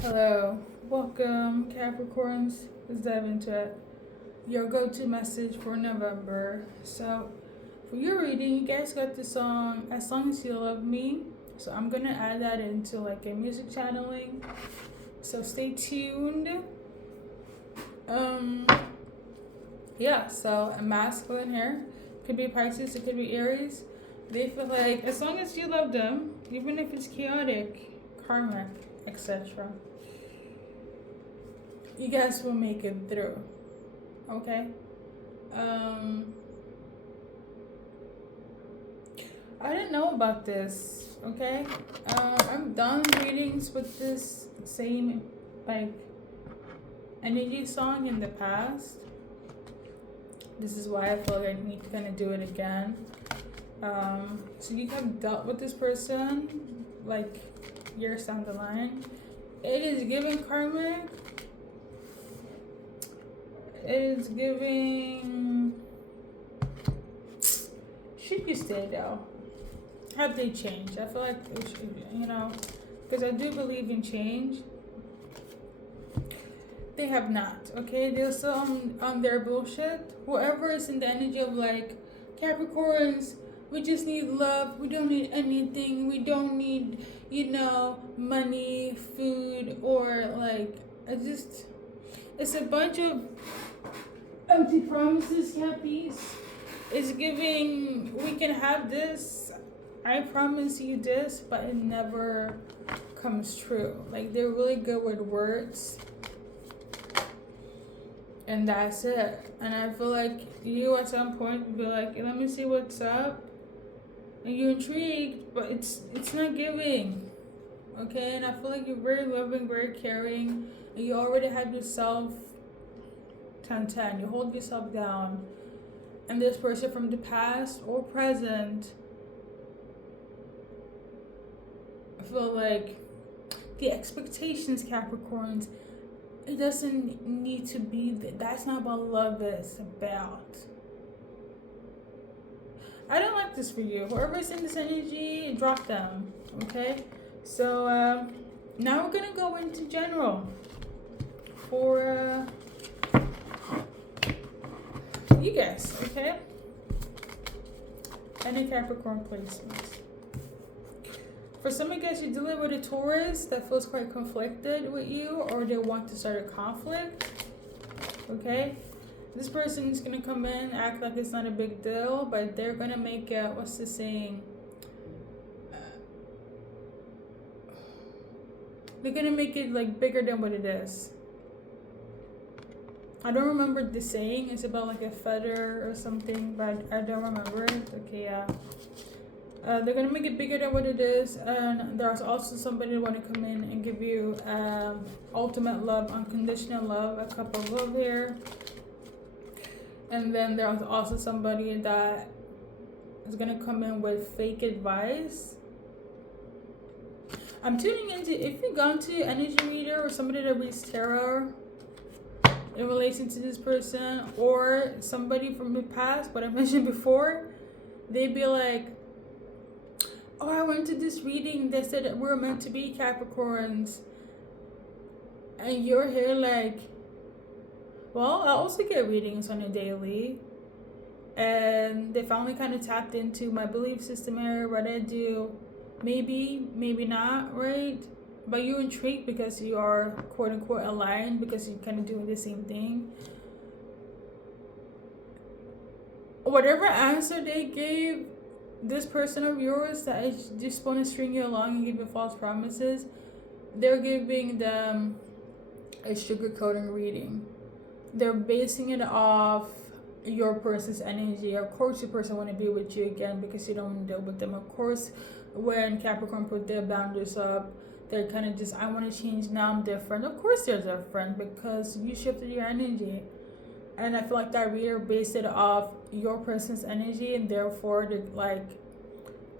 Hello, welcome Capricorns. Let's dive into it. Your go-to message for November. So, for your reading, you guys got the song "As Long as You Love Me." So I'm gonna add that into like a music channeling. So stay tuned. Um, yeah. So a masculine here could be Pisces, it could be Aries. They feel like as long as you love them, even if it's chaotic, karmic, etc. you guys will make it through. Okay. I didn't know about this. Okay. I've done readings with this same like energy song in the past. This is why I feel like I need to kind of do it again. So you have dealt with this person like years down the line. It is giving karmic. It is giving. Should you stay though? Have they changed? I feel like it should, because I do believe in change. They have not. Okay, they're still on their bullshit. Whoever is in the energy of like Capricorns, we just need love. We don't need anything. We don't need, money, food, or like it's a bunch of empty promises, Cappies. It's giving, we can have this, I promise you this, but it never comes true. Like, they're really good with words, and that's it. And I feel like you at some point would be like, hey, let me see what's up, and you're intrigued, but it's not giving. Okay, and I feel like you're very loving, very caring, and you already have yourself 10-10. You hold yourself down. And this person from the past or present, I feel like the expectations, Capricorns, it doesn't need to be that's not what love is about. I don't like this for you. Whoever's in this energy, drop them. Okay? So now we're gonna go into general for you guys, okay? Any Capricorn placements. For some of you guys, you're dealing with a Taurus that feels quite conflicted with you, or they want to start a conflict, okay? This person is going to come in, act like it's not a big deal, but they're going to make it, what's the saying? They're going to make it like bigger than what it is. I don't remember the saying. It's about like a feather or something, but I don't remember it. Okay, yeah. They're gonna make it bigger than what it is, and there's also somebody who want to come in and give you ultimate love, unconditional love, a cup of love here. And then there's also somebody that is gonna come in with fake advice. I'm tuning into, if you've gone to energy reader or somebody that reads tarot in relation to this person, or somebody from the past, what I mentioned before, they'd be like, oh, I went to this reading, they said that we're meant to be Capricorns, and you're here like, well, I also get readings on a daily, and they finally kind of tapped into my belief system area, what I do, maybe not, right? But you're intrigued because you are quote unquote aligned, because you're kind of doing the same thing. Whatever answer they gave this person of yours that is just want to string you along and give you false promises, they're giving them a sugarcoating reading. They're basing it off your person's energy. Of course, your person want to be with you again because you don't want to deal with them. Of course, when Capricorn put their boundaries up, they're kind of just, I want to change, now I'm different. Of course they're different because you shifted your energy. And I feel like that reader based it off your person's energy, and therefore they're like,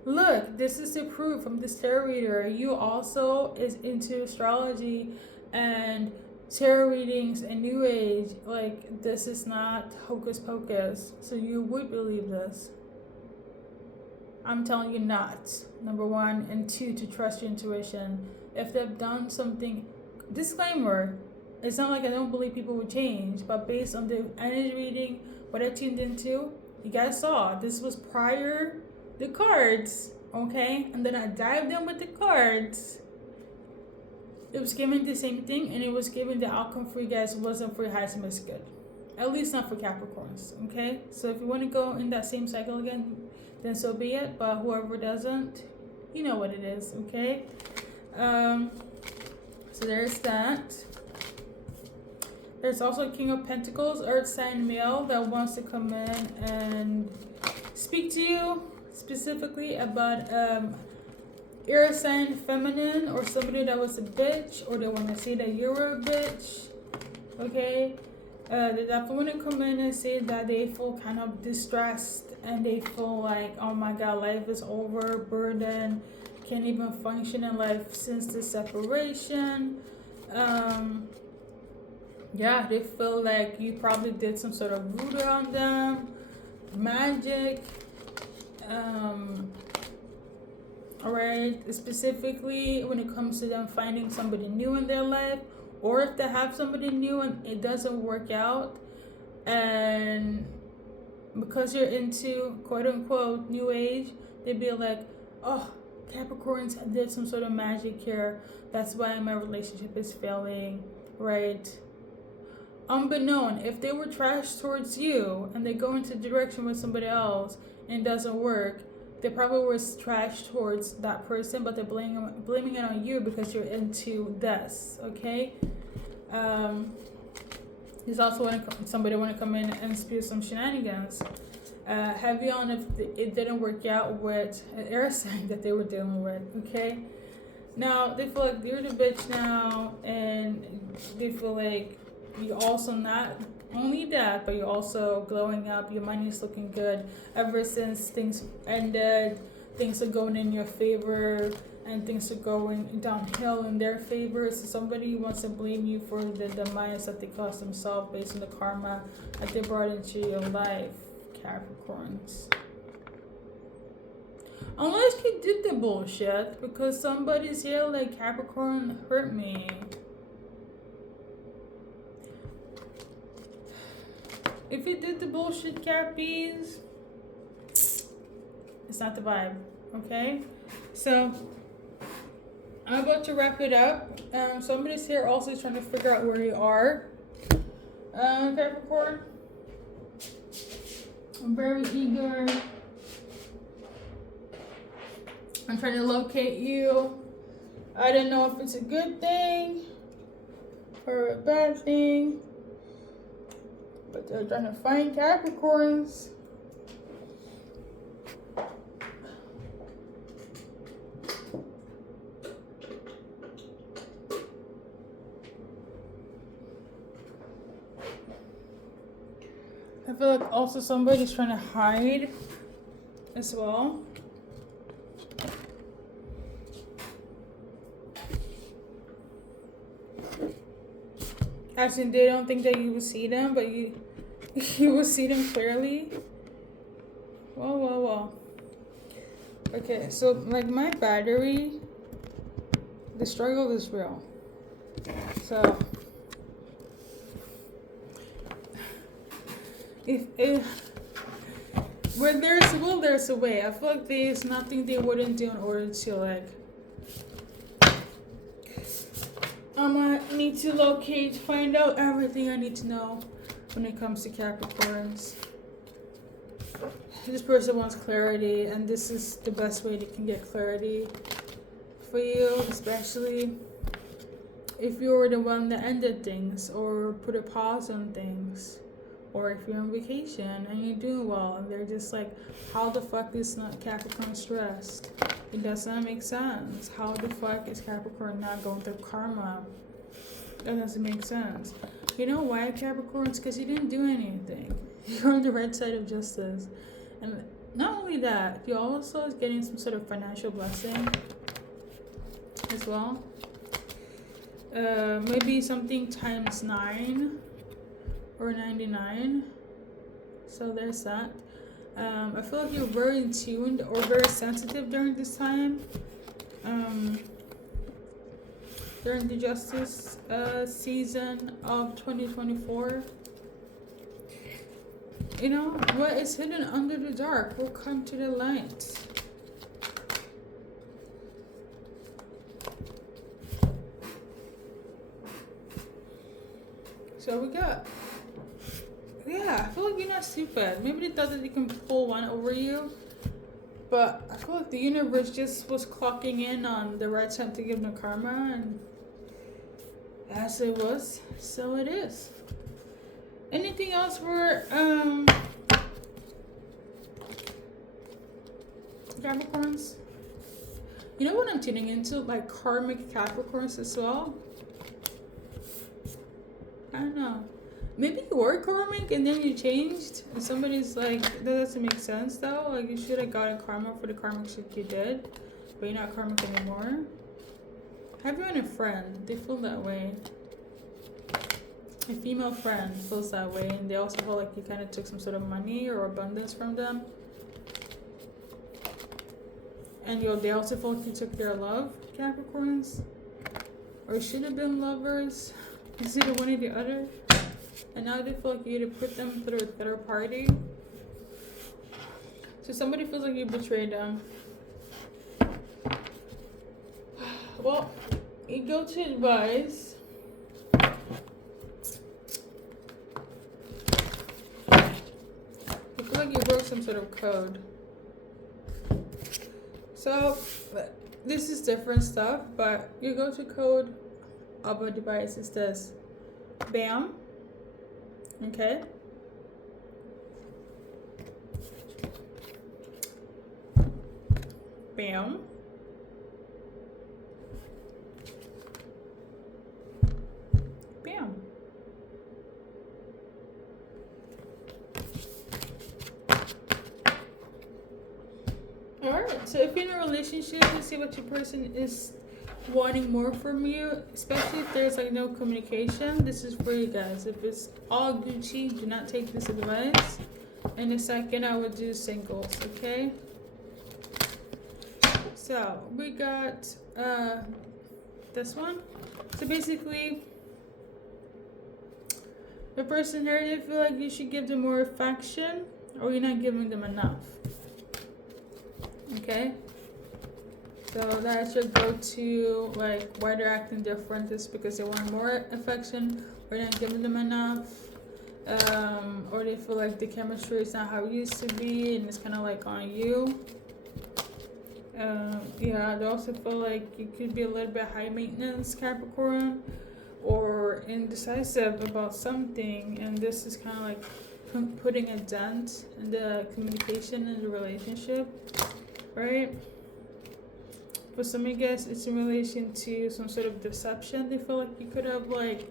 look, this is the proof from this tarot reader. You also is into astrology and tarot readings and new age. Like, this is not hocus pocus. So you would believe this. I'm telling you not. Number one. And two, to trust your intuition. If they've done something, disclaimer, it's not like I don't believe people would change, but based on the energy reading, what I tuned into, you guys saw, this was prior the cards, okay? And then I dived in with the cards. It was given the same thing, and it was given the outcome for you guys wasn't for your highest and best good. At least not for Capricorns, okay? So if you want to go in that same cycle again, then so be it. But whoever doesn't, you know what it is, okay? So there's that. There's also King of Pentacles, Earth sign male that wants to come in and speak to you specifically about air sign feminine, or somebody that was a bitch, or they want to say that you're a bitch, okay? They definitely want to come in and say that they feel kind of distressed and they feel like, oh my god, life is over, burden, can't even function in life since the separation. Yeah, they feel like you probably did some sort of voodoo on them, magic. Alright, specifically when it comes to them finding somebody new in their life, or if they have somebody new and it doesn't work out, and because you're into quote unquote new age, they'd be like, oh, Capricorns did some sort of magic here, that's why my relationship is failing, right? Unbeknown, if they were trash towards you and they go into direction with somebody else and it doesn't work, they probably were trash towards that person, but they're blaming it on you because you're into this, okay? There's also somebody want to come in and spew some shenanigans. Heavy on if it didn't work out with an air sign that they were dealing with, okay? Now, they feel like you're the bitch now, and they feel like you also not only that, but you're also glowing up. Your money is looking good. Ever since things ended, things are going in your favor, and things are going downhill in their favor. So somebody wants to blame you for the demise that they caused themselves based on the karma that they brought into your life, Capricorns. Unless you did the bullshit, because somebody's here like, Capricorn hurt me. If you did the bullshit, Cappies, it's not the vibe, okay? So, I'm about to wrap it up. Somebody's here also trying to figure out where you are, Capricorn. I'm very eager. I'm trying to locate you. I don't know if it's a good thing or a bad thing, but they're trying to find Capricorns. I feel like also somebody's trying to hide as well. As in, they don't think that you will see them, but you will see them clearly. Whoa. Okay, so like my battery, the struggle is real. So if where there's a will, there's a way. I feel like there's nothing they wouldn't do in order to like. I'm gonna need to find out everything I need to know when it comes to Capricorns. This person wants clarity, and this is the best way they can get clarity for you, especially if you were the one that ended things or put a pause on things, or if you're on vacation and you're doing well and they're just like, how the fuck is not Capricorn stressed? It does not make sense. How the fuck is Capricorn not going through karma? That doesn't make sense. You know why, Capricorns? Because you didn't do anything. You're on the right side of justice. And not only that, you're also getting some sort of financial blessing as well. Maybe something times 9 or 99. So there's that. I feel like you're very in tuned or very sensitive during this time. During the justice season of 2024. You know, what is hidden under the dark will come to the light. So we got, yeah, I feel like you're not stupid. Maybe they thought that they can pull one over you. But I feel like the universe just was clocking in on the right time to give them karma, and as it was, so it is. Anything else for Capricorns? You know what I'm tuning into? Like karmic Capricorns as well. I don't know. Maybe you were karmic and then you changed, and somebody's like, that doesn't make sense though. Like, you should have gotten karma for the karmic shit you did, but you're not karmic anymore. Have you and a friend? They feel that way. A female friend feels that way, and they also feel like you kind of took some sort of money or abundance from them. And they also feel like you took their love, Capricorns. Or should have been lovers. It's either one or the other. And now they feel like you had to put them through a third party. So somebody feels like you betrayed them. Well, you go to advice. I feel like you broke some sort of code. So, this is different stuff, but your go-to code of a device is this. BAM. Okay. BAM. BAM. Alright, so if you're in a relationship, you see what your person is wanting more from you, especially if there's like no communication. This is for you guys. If it's all Gucci, do not take this advice. In a second, I will do singles, okay? So we got this one. So basically, the person here, they feel like you should give them more affection, or you're not giving them enough. Okay? So that's your go-to, like, why they're acting different is because they want more affection, or you're not giving them enough, or they feel like the chemistry is not how it used to be, and it's kind of like on you. Yeah, they also feel like you could be a little bit high maintenance, Capricorn, or indecisive about something, and this is kind of like putting a dent in the communication in the relationship, right? For some of you guys, it's in relation to some sort of deception. They feel like you could have like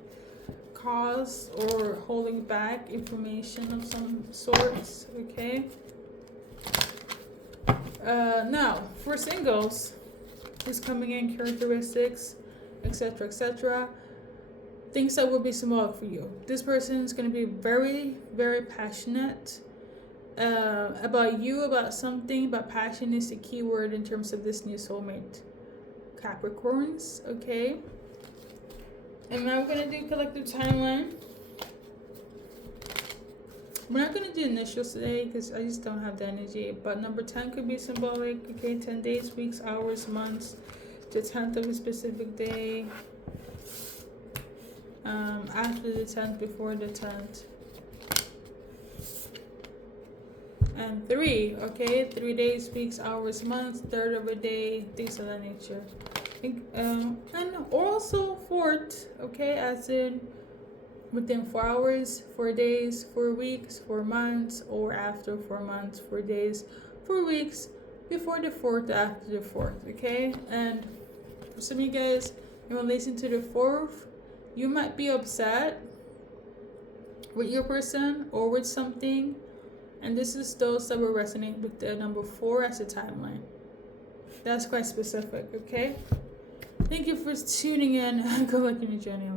caused or holding back information of some sorts, okay? Now, for singles, who's coming in, characteristics, etc., etc., things that will be symbolic for you. This person is going to be very, very passionate about you, about something, but passion is the key word in terms of this new soulmate. Capricorns, okay? And now we're going to do collective timeline. We're not going to do initials today because I just don't have the energy. But number 10 could be symbolic. Okay, 10 days, weeks, hours, months. The 10th of a specific day. After the 10th, before the 10th. And 3, okay? 3 days, weeks, hours, months. Third of a day. Things of that nature. And also 4th, okay? As in within 4 hours, 4 days, 4 weeks, 4 months, or after 4 months, 4 days, 4 weeks, before the 4th, after the 4th, okay? And for some of you guys, in relation to the 4th, you might be upset with your person or with something, and this is those that will resonate with the number 4 as a timeline. That's quite specific, okay? Thank you for tuning in. Good luck in your journey.